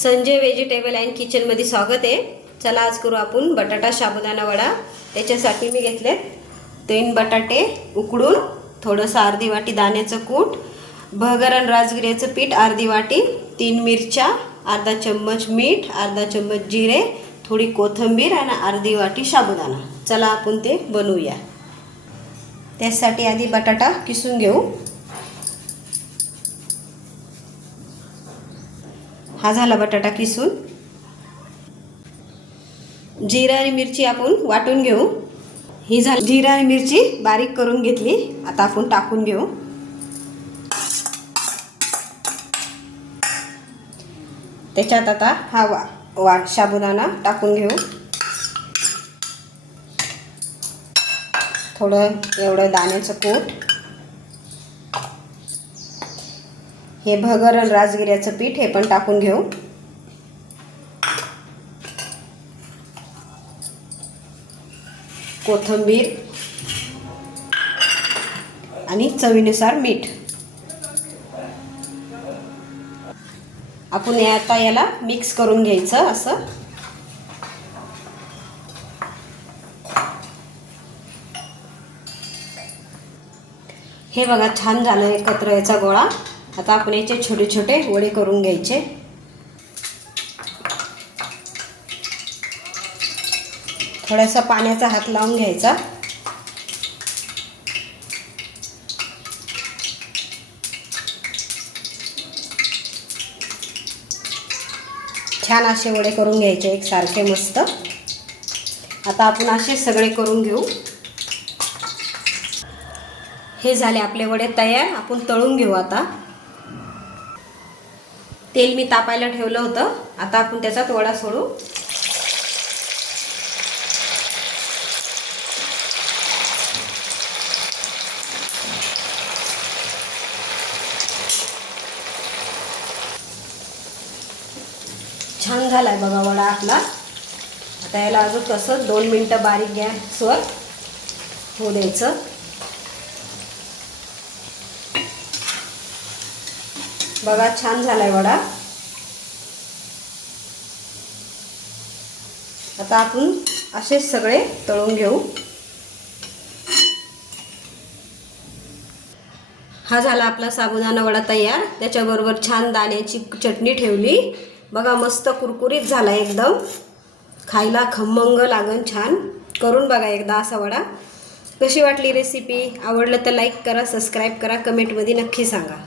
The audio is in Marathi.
संजय व्हेजिटेबल अँड किचनमध्ये स्वागत आहे। चला आज करू आपण बटाटा साबुदाणा वडा। त्याच्यासाठी मी घेतले 3 बटाटे उकडून, थोडंसं अर्धी वाटी दाण्याचं कूट, भगरण राजगिऱ्याचं पीठ अर्धी वाटी, 3 मिरच्या, अर्धा चम्मच मीठ, अर्धा चम्मच जिरे, थोडी कोथिंबीर आणि अर्धी वाटी साबुदाणा। चला आपण ते बनवूया। त्यासाठी आधी बटाटा किसून घेऊ। हा झाला बटाटा किसून। जिरा आणि मिरची आपण वाटून घेऊ। ही झाली जिरा आणि मिरची बारीक करून घेतली। आता आपण टाकून घेऊ। त्याच्यात आता हा साबुदाणा टाकून घेऊ। थोडं एवढं दाण्याचं कूट, हे भगरण राजगिऱ्याचं पीठ हे पण टाकून घेऊ। कोथिंबीर आणि चवीनुसार मीठ। आपण आता याला मिक्स करून घ्यायचं असं। हे बघा छान झालं एकत्र याचा गोळा। आता आपण याचे छोटे छोटे वडे करून घ्यायचे। थोडासा पाण्याचा हात लावून घ्यायचा। छान असे वडे करून घ्यायचे एकसारखे मस्त। आता आपण असे सगळे करून घेऊ। हे झाले आपले वडे तयार। आपण तळून घेऊ आता। तेल मी तापायला ठेवलं होतं। आता आपण त्याच्यात वडा सोडू। छान झालाय बघा वडा आपला। आता याला अजून कसं 2 मिनिटं बारीक गॅसवर होऊ द्यायचं। बघा छान झालाय वडा। आता आपण असे सगळे तळून घेऊ। हा झाला आपला साबुदाणा वडा तयार। त्याच्याबरोबर छान दाण्याची चटणी ठेवली। बघा मस्त कुरकुरीत झाला एकदम, खायला खमंग लागन छान। करून बघा एकदा असा वडा। कशी वाटली रेसिपी? आवडलं तर लाईक करा, सबस्क्राईब करा, कमेंटमध्ये नक्की सांगा।